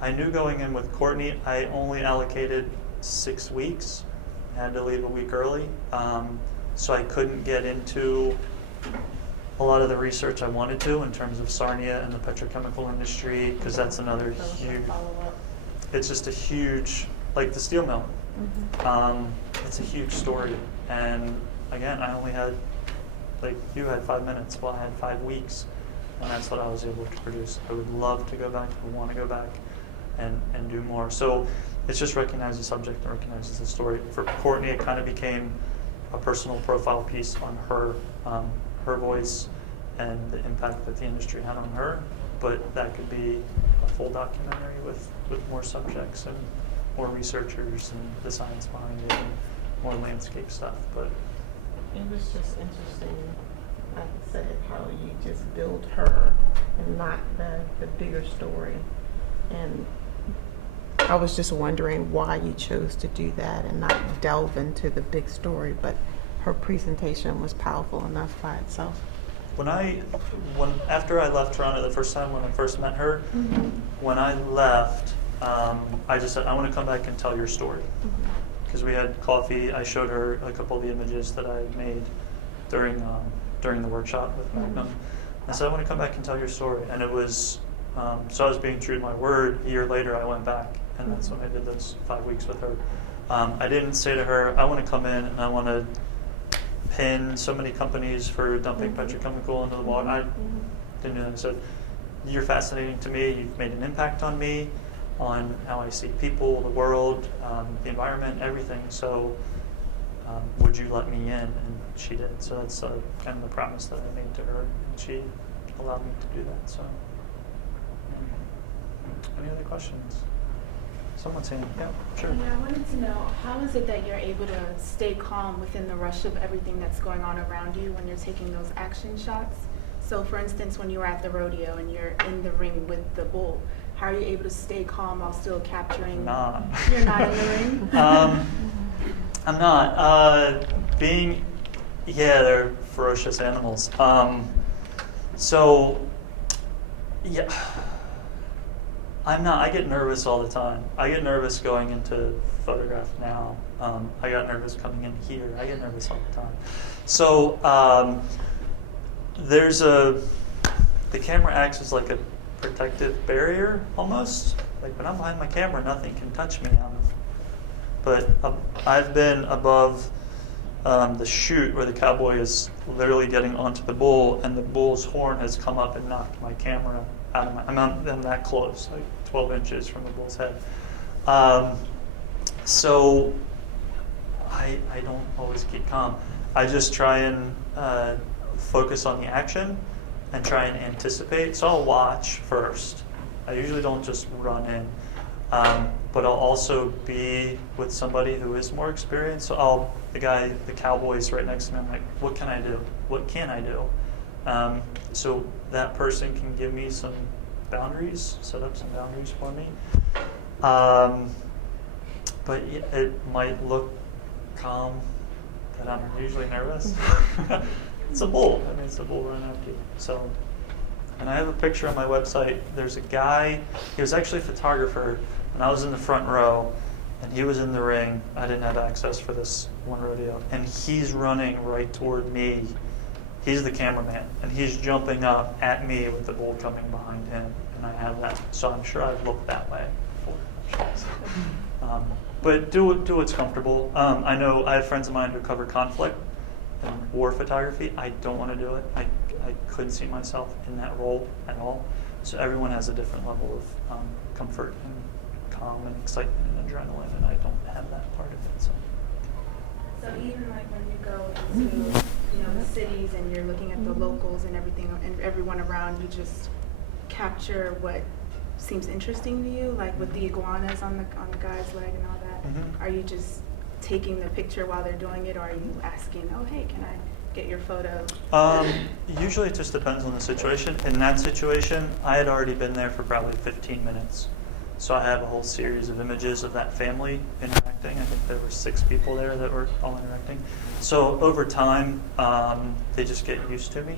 I knew going in with Courtney, I only allocated 6 weeks. I had to leave a week early. So I couldn't get into a lot of the research I wanted to in terms of Sarnia and the petrochemical industry, because that's another huge, it's just a huge, like the steel mill. It's a huge story. And again, I only had, like you had 5 minutes, well I had 5 weeks, and that's what I was able to produce. I would love to go back, I want to go back and do more. So it's just recognize the subject and recognizes the story. For Courtney, it kind of became a personal profile piece on her, her voice and the impact that the industry had on her, but that could be a full documentary with more subjects and more researchers and the science behind it and more landscape stuff. But it was just interesting, like I said, how you just build her and not the bigger story. And I was just wondering why you chose to do that and not delve into the big story, but her presentation was powerful enough by itself. After I left Toronto the first time when I first met her, when I left, I just said, I want to come back and tell your story. Because we had coffee, I showed her a couple of the images that I made during the workshop with Magnum. I said, I want to come back and tell your story. And it was, so I was being true to my word. A year later, I went back, and that's when I did those 5 weeks with her. I didn't say to her, I want to come in and I want to pin so many companies for dumping petrochemical into the water. I didn't do that. I said, you're fascinating to me. You've made an impact on me, on how I see people, the world, the environment, everything. So would you let me in? And she did. So that's kind of the promise that I made to her, and she allowed me to do that. So any other questions? Someone's saying, yeah, sure. Yeah, I wanted to know, how is it that you're able to stay calm within the rush of everything that's going on around you when you're taking those action shots? So for instance, when you were at the rodeo and you're in the ring with the bull, how are you able to stay calm while still capturing? Nah. You're not in the ring? I'm not. They're ferocious animals. So, yeah. I'm not. I get nervous all the time. I get nervous going into photograph now. I got nervous coming in here. I get nervous all the time. So the camera acts as like a protective barrier almost. Like when I'm behind my camera, nothing can touch me. But I've been above the chute where the cowboy is literally getting onto the bull, and the bull's horn has come up and knocked my camera out of my. I'm that close, like 12 inches from the bull's head. So I don't always keep calm. I just try and focus on the action and try and anticipate. So I'll watch first. I usually don't just run in. But I'll also be with somebody who is more experienced. So the cowboy's right next to me. I'm like, what can I do? What can I do? So that person can give me some boundaries, set up some boundaries for me. But it might look calm, but I'm usually nervous. It's a bull. I mean, it's a bull running after you. So, and I have a picture on my website. There's a guy, he was actually a photographer, and I was in the front row, and he was in the ring. I didn't have access for this one rodeo. And he's running right toward me. He's the cameraman, and he's jumping up at me with the bull coming behind him, and I have that. So I'm sure I've looked that way before. But do what's comfortable. I know I have friends of mine who cover conflict and war photography. I don't want to do it. I couldn't see myself in that role at all. So everyone has a different level of comfort and calm and excitement and adrenaline, and I don't have that part of it. So even like when you go into the cities and you're looking at the locals and everything and everyone around, you just capture what seems interesting to you, like with the iguanas on the guy's leg and all that. Are you just taking the picture while they're doing it, or are you asking, oh hey, can I get your photo? Usually it just depends on the situation. In that situation, I had already been there for probably 15 minutes. So I have a whole series of images of that family interacting. I think there were 6 people there that were all interacting. So over time, they just get used to me.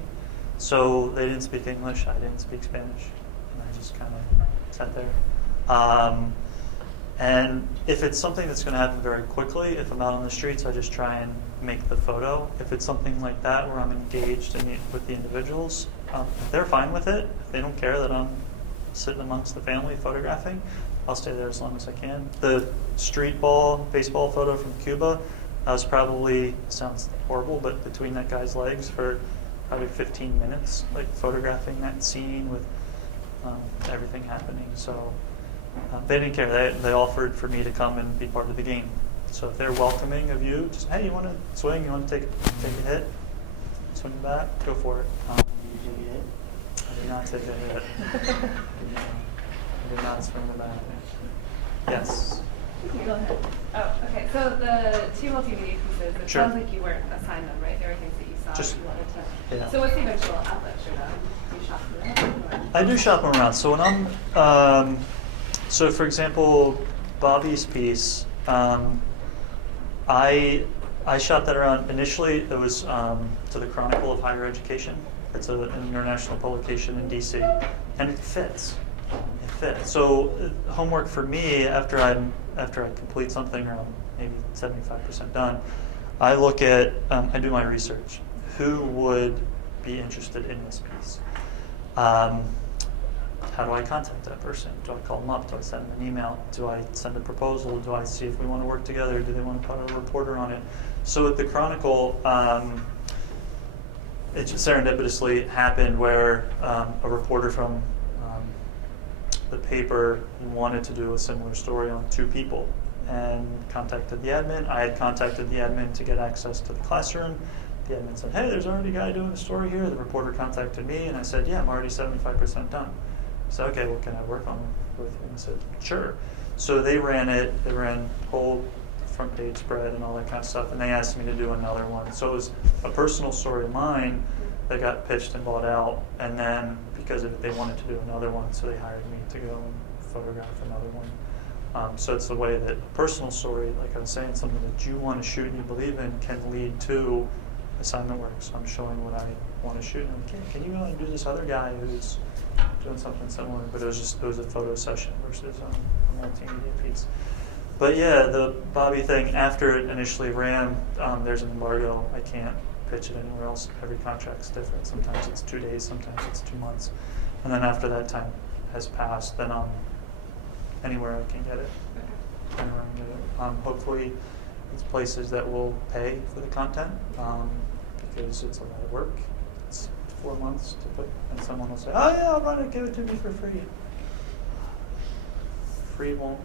So they didn't speak English, I didn't speak Spanish, and I just kind of sat there. And if it's something that's going to happen very quickly, if I'm out on the streets, I just try and make the photo. If it's something like that where I'm engaged with the individuals, if they're fine with it, if they don't care that I'm sitting amongst the family photographing, I'll stay there as long as I can. The baseball photo from Cuba, I was probably, sounds horrible, but between that guy's legs for probably 15 minutes, like photographing that scene with everything happening. So they didn't care. They offered for me to come and be part of the game. So if they're welcoming of you, just, hey, you want to swing? You want to take a hit? Swing back? Go for it. Did you take a hit? I did not take a hit. I did not swing the bat. Yes. Go ahead. Oh, okay. So the 2 multimedia pieces, it Sure. sounds like you weren't assigned them, right? There were things that you saw Just- that you wanted to. yeah. So what's the eventual outlet for them? Do you shop them around? I do shop them around. So when I'm, so for example, Bobby's piece, I shot that around. Initially, it was to the Chronicle of Higher Education. It's an international publication in DC, and it fits. It fits. So homework for me after I complete something, or I'm maybe 75% done, I look at, I do my research. Who would be interested in this piece? How do I contact that person? Do I call them up? Do I send them an email? Do I send a proposal? Do I see if we want to work together? Do they want to put a reporter on it? So at the Chronicle, it just serendipitously happened where a reporter from the paper wanted to do a similar story on 2 people and contacted the admin. I had contacted the admin to get access to the classroom. The admin said, hey, there's already a guy doing a story here. The reporter contacted me, and I said, yeah, I'm already 75% done. I said, okay, well, can I work on it with you? And I said, sure. So they ran it. They ran whole front page spread and all that kind of stuff, and they asked me to do another one. So it was a personal story of mine that got pitched and bought out, and then because of it, they wanted to do another one, so they hired me to go and photograph another one. So it's the way that a personal story, like I was saying, something that you want to shoot and you believe in, can lead to assignment work. So I'm showing what I want to shoot, and I'm like, hey, can you go and do this other guy who's doing something similar? But it was a photo session versus a multimedia piece. But yeah, the Bobby thing, after it initially ran, there's an embargo. I can't pitch it anywhere else. Every contract's different. Sometimes it's 2 days, sometimes it's 2 months. And then after that time has passed, then anywhere I can get it. Anywhere I can get it. Hopefully it's places that will pay for the content, because it's a lot of work. It's 4 months to put, and someone will say, oh yeah, I'll run it, give it to me for free. Free won't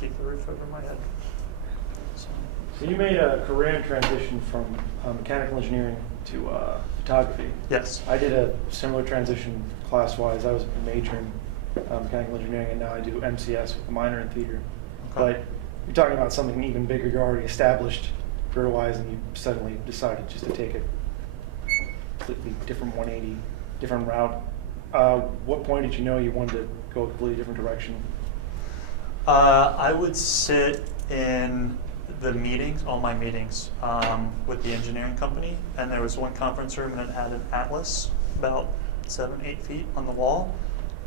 keep the roof over my head. So you made a career transition from mechanical engineering to photography. Yes. I did a similar transition class-wise. I was majoring in mechanical engineering, and now I do MCS with a minor in theater. Okay. But you're talking about something even bigger. You're already established career-wise, and you suddenly decided just to take a completely different 180, different route. What point did you know you wanted to go a completely different direction? I would sit in the meetings, all my meetings, with the engineering company, and there was one conference room and it had an atlas about 7-8 feet on the wall,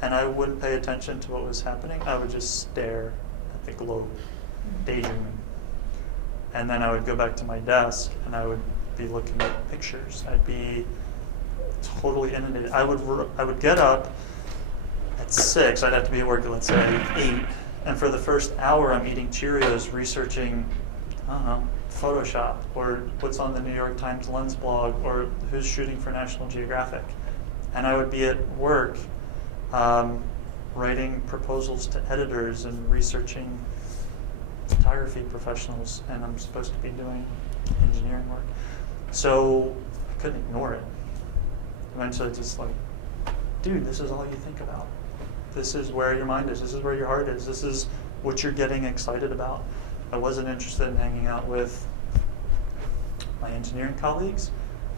and I wouldn't pay attention to what was happening. I would just stare at the globe, daydreaming. And then I would go back to my desk and I would be looking at pictures. I'd be totally inundated. I would get up at 6, I'd have to be at work at, let's say, 8, and for the first hour I'm eating Cheerios, researching, I don't know, Photoshop, or what's on the New York Times Lens blog, or who's shooting for National Geographic. And I would be at work writing proposals to editors and researching photography professionals, and I'm supposed to be doing engineering work. So I couldn't ignore it. Eventually just like, dude, this is all you think about. This is where your mind is. This is where your heart is. This is what you're getting excited about. I wasn't interested in hanging out with my engineering colleagues.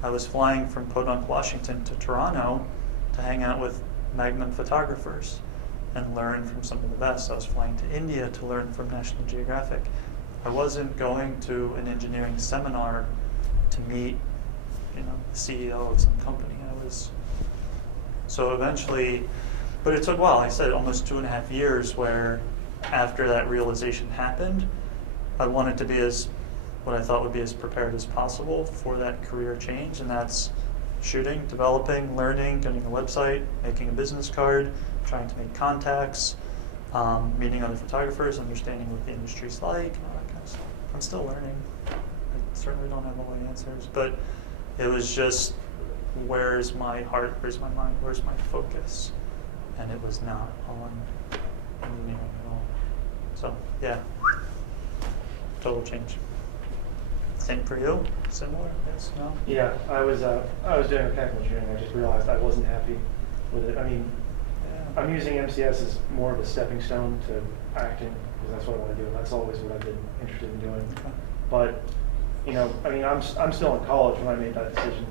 I was flying from Podunk, Washington to Toronto to hang out with Magnum photographers and learn from some of the best. I was flying to India to learn from National Geographic. I wasn't going to an engineering seminar to meet, the CEO of some company. So eventually, but it took a while. I said almost 2.5 years where after that realization happened, I wanted to be what I thought would be as prepared as possible for that career change, and that's shooting, developing, learning, getting a website, making a business card, trying to make contacts, meeting other photographers, understanding what the industry's like, and all that kind of stuff. I'm still learning. I certainly don't have all the answers, but it was just, where's my heart, where's my mind, where's my focus? And it was not on engineering at all. So, yeah, total change. Same for you? Similar? Yes? No? Yeah, I was doing mechanical engineering. I just realized I wasn't happy with it. I mean, Yeah. I'm using MCS as more of a stepping stone to acting because that's what I want to do. And that's always what I've been interested in doing. Okay. But I'm still in college when I made that decision.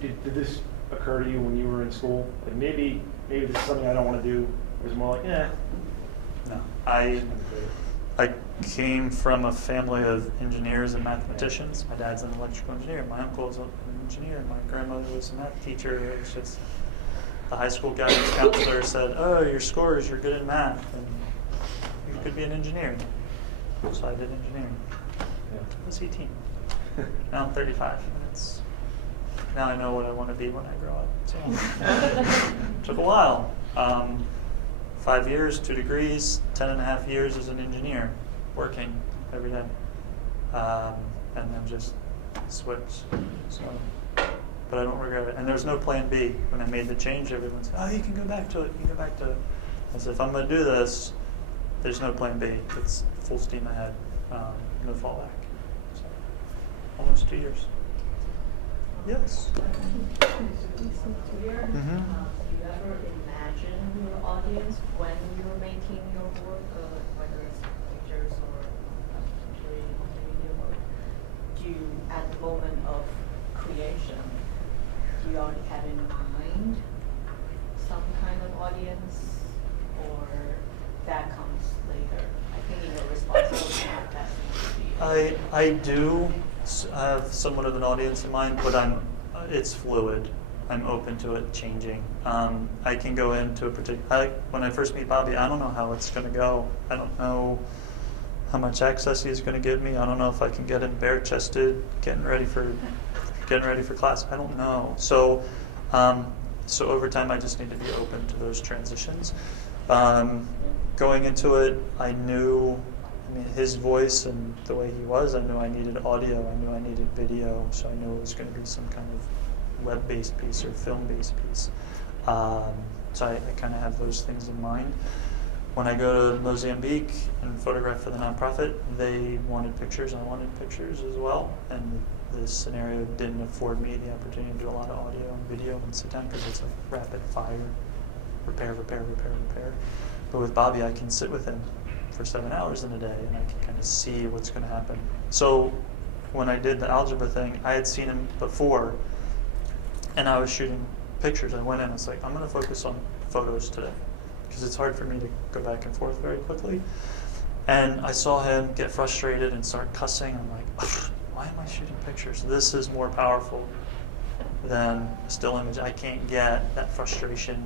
Did this occur to you when you were in school? Like maybe this is something I don't want to do. Or was it more like, No. I came from a family of engineers and mathematicians. My dad's an electrical engineer. My uncle is an engineer. My grandmother was a math teacher. It was just the high school guidance counselor said, "Oh, your scores, you're good in math, and you could be an engineer." So I did engineering. I was 18. Now I'm 35. Now I know what I want to be when I grow up. So took a while. 5 years, 2 degrees, 10.5 years as an engineer, working every day, and then just switched. So, but I don't regret it. And there's no plan B. When I made the change, everyone said, "Oh, you can go back to it. You can go back to it." I said, "If I'm going to do this, there's no plan B. It's full steam ahead, no fallback." So, almost 2 years. Yes. Do you ever imagine your audience when you're making your work, whether it's pictures or documentary, multimedia work? Do you, at the moment of creation, do you already have in mind some kind of audience, or that comes later? I think in your responsibility, that seems to be. I do have somewhat of an audience in mind, but it's fluid. I'm open to it changing. I can go into a particular. When I first meet Bobby, I don't know how it's going to go. I don't know how much access he's going to give me. I don't know if I can get him bare-chested, getting ready for class. I don't know. So over time, I just need to be open to those transitions. Going into it, I knew. His voice and the way he was, I knew I needed audio, I knew I needed video, so I knew it was going to be some kind of web-based piece or film-based piece. So I kind of have those things in mind. When I go to Mozambique and photograph for the nonprofit, they wanted pictures, I wanted pictures as well, and this scenario didn't afford me the opportunity to do a lot of audio and video and sit down because it's a rapid fire, repair. But with Bobby, I can sit with him for 7 hours in a day, and I can kind of see what's going to happen. So when I did the algebra thing, I had seen him before, and I was shooting pictures. I went in and was like, I'm going to focus on photos today, because it's hard for me to go back and forth very quickly. And I saw him get frustrated and start cussing. I'm like, why am I shooting pictures? This is more powerful than a still image. I can't get that frustration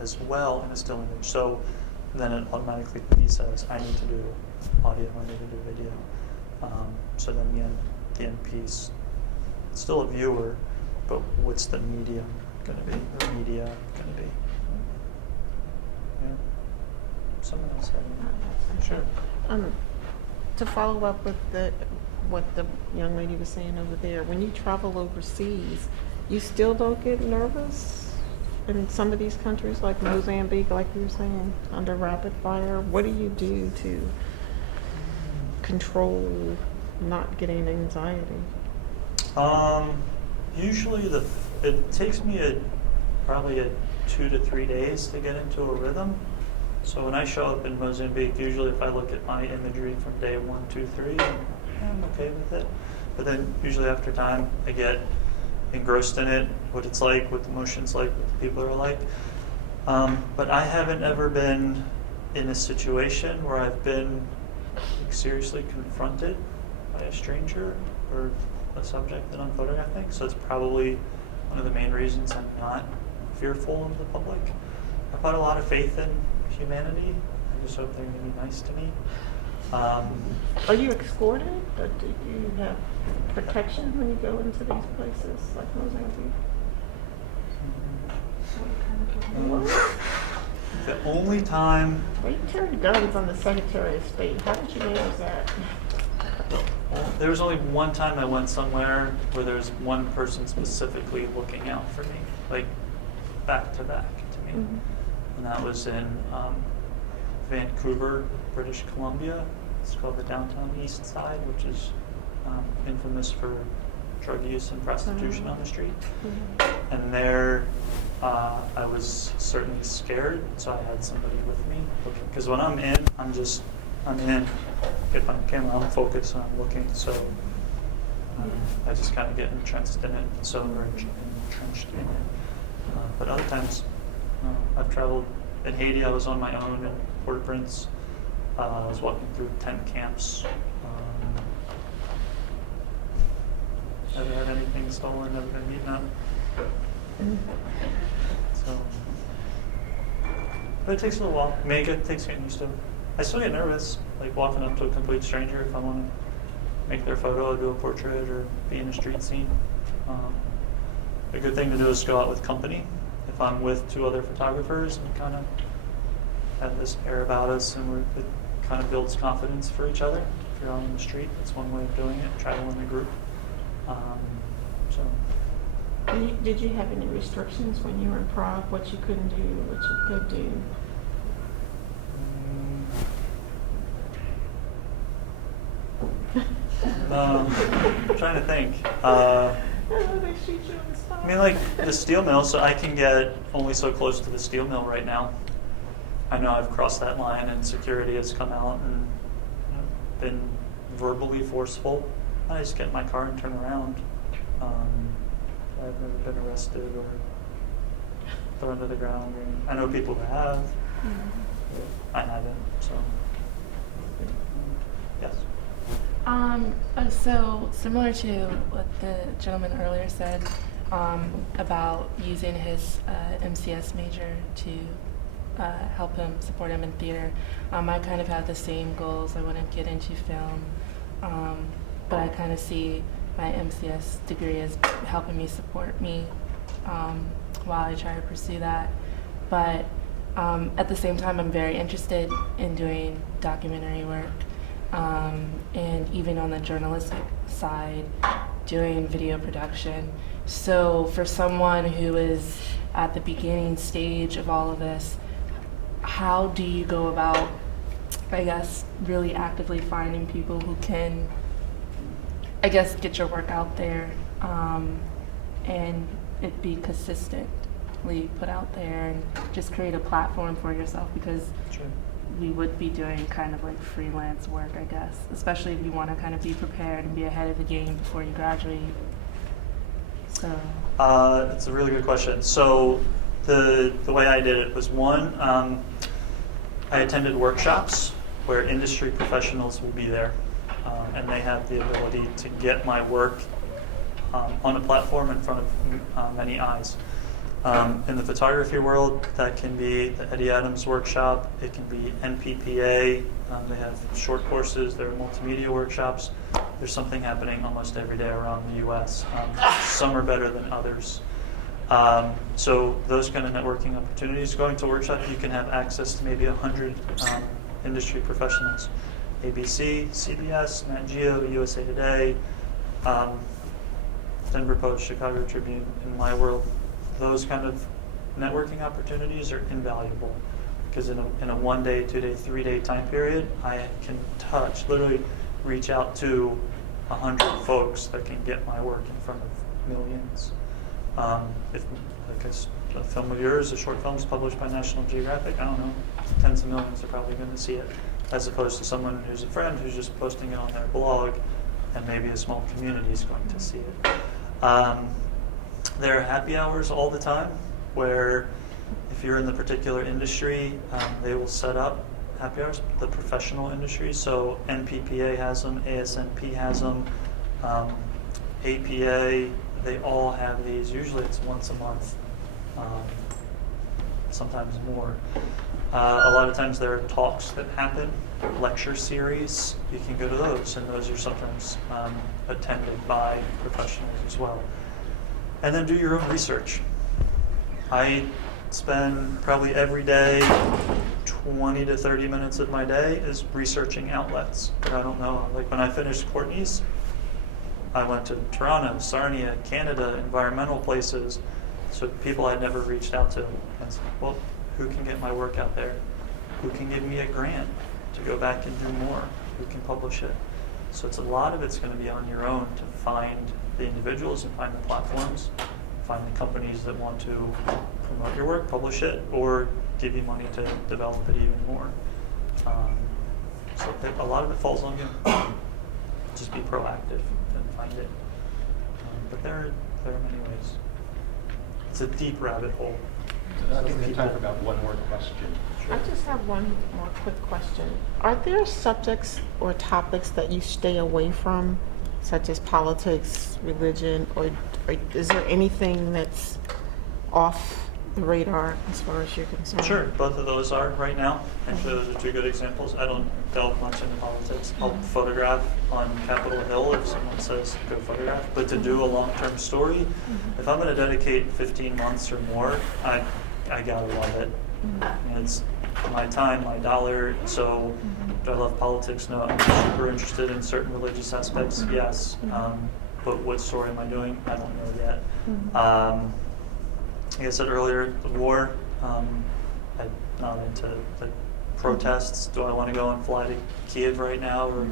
as well in a still image. So then it automatically he says, I need to do audio, I need to do video. So then the end piece, it's still a viewer, but what's the medium going to be, or media going to be? Yeah. Someone else had Sure. To follow up with what the young lady was saying over there, when you travel overseas, you still don't get nervous? In some of these countries, like Mozambique, like you were saying, under rapid fire, what do you do to control not getting anxiety? Usually it takes me probably 2 to 3 days to get into a rhythm. So when I show up in Mozambique, usually if I look at my imagery from day 1, 2, 3, I'm okay with it. But then usually after time, I get engrossed in it, what it's like, what the motion's like, what the people are like. But I haven't ever been in a situation where I've been seriously confronted by a stranger or a subject that I'm photographing. So it's probably one of the main reasons I'm not fearful of the public. I put a lot of faith in humanity. I just hope they're going to be nice to me. Are you escorted, or do you have protection when you go into these places like Mozambique? The only time, Well, you carried guns on the Secretary of State. How did you manage that? there was only one time I went somewhere where there was one person specifically looking out for me, like back to back to me. Mhm. And that was in Vancouver, British Columbia. It's called the Downtown East Side, which is infamous for drug use and prostitution on the street. Mhm. And there, I was certainly scared, so I had somebody with me looking. Because when I'm in, I'm in. Get my camera, I'm focused, and I'm looking. So I just kind of get entrenched in it. So we're entrenched in it. But other times, I've traveled in Haiti. I was on my own in Port-au-Prince. I was walking through tent camps. Never had anything stolen. Never been beaten up. So, but it takes a little while. It takes getting used to. I still get nervous, like walking up to a complete stranger if I want to make their photo, or do a portrait, or be in a street scene. A good thing to do is go out with company. If I'm with two other photographers, we kind of have this air about us, and it kind of builds confidence for each other. If you're out on the street, that's one way of doing it. Travel in a group. So. Did you have any restrictions when you were in Prague? What you couldn't do, what you could do? I'm trying to think. They shoot you on the spot. I mean, like the steel mill, so I can get only so close to the steel mill right now. I know I've crossed that line, and security has come out and been verbally forceful. I just get in my car and turn around. I've never been arrested or thrown to the ground. I know people who have. I haven't. So, yes. So similar to what the gentleman earlier said about using his MCS major to help him, support him in theater, I kind of have the same goals. I want to get into film, but I kind of see my MCS degree as helping me support me while I try to pursue that. But at the same time, I'm very interested in doing documentary work. And even on the journalistic side, doing video production. So for someone who is at the beginning stage of all of this, how do you go about, I guess, really actively finding people who can, I guess, get your work out there and it be consistently put out there and just create a platform for yourself? Because Sure. we would be doing kind of like freelance work, I guess, especially if you want to kind of be prepared and be ahead of the game before you graduate. So. It's a really good question. So the way I did it was one, I attended workshops where industry professionals will be there, and they have the ability to get my work on a platform in front of many eyes. In the photography world, that can be the Eddie Adams workshop. It can be NPPA. They have short courses. There are multimedia workshops. There's something happening almost every day around the U.S. Some are better than others. So those kind of networking opportunities. Going to a workshop, you can have access to maybe 100 industry professionals. ABC, CBS, Nat Geo, USA Today, Denver Post, Chicago Tribune. In my world, those kind of networking opportunities are invaluable because in a 1 day, 2 day, 3 day time period, I can literally reach out to 100 folks that can get my work in front of millions. If like a film of yours, a short film is published by National Geographic, I don't know, tens of millions are probably going to see it, as opposed to someone who's a friend who's just posting it on their blog, and maybe a small community is going to see it. There are happy hours all the time where if you're in the particular industry, they will set up happy hours, the professional industry. So NPPA has them, ASNP has them, APA, they all have these. Usually it's once a month, sometimes more. A lot of times there are talks that happen, lecture series. You can go to those, and those are sometimes attended by professionals as well. And then do your own research. I spend probably every day 20 to 30 minutes of my day is researching outlets that I don't know. Like when I finished Courtney's, I went to Toronto, Sarnia, Canada, environmental places, so people I'd never reached out to. And said, well, who can get my work out there? Who can give me a grant to go back and do more? Who can publish it? So it's a lot of it's going to be on your own to find the individuals and find the platforms, find the companies that want to promote your work, publish it, or give you money to develop it even more. So a lot of it falls on you. Just be proactive and find it. But there are many ways. It's a deep rabbit hole. I think we have time for about one more question. I just have one more quick question. Are there subjects or topics that you stay away from, such as politics, religion, or is there anything that's off the radar as far as you're concerned? Sure, both of those are right now. Actually, those are two good examples. I don't delve much into politics. I'll photograph on Capitol Hill if someone says go photograph. But to do a long-term story, if I'm going to dedicate 15 months or more, I gotta love it. And it's my time, my dollar. So, do I love politics? No. I'm super interested in certain religious aspects. Yes. But what story am I doing? I don't know yet. Like I said earlier, the war. I'm not into the protests. Do I want to go and fly to Kiev right now or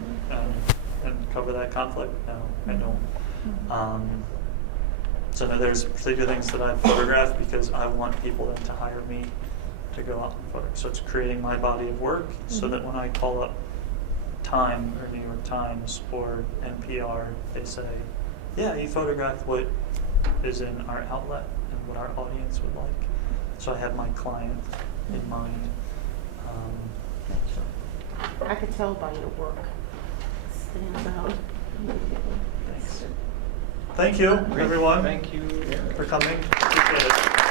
and cover that conflict? No, I don't. So no, there's particular things that I photograph because I want people then to hire me to go out and photograph. So it's creating my body of work so that when I call up Time or New York Times or NPR, they say, yeah, you photographed what is in our outlet and what our audience would like. So I have my client in mind. I could tell by your work. Stands out. Thanks. Thank you, everyone, Thank you, Eric. for coming. Appreciate it.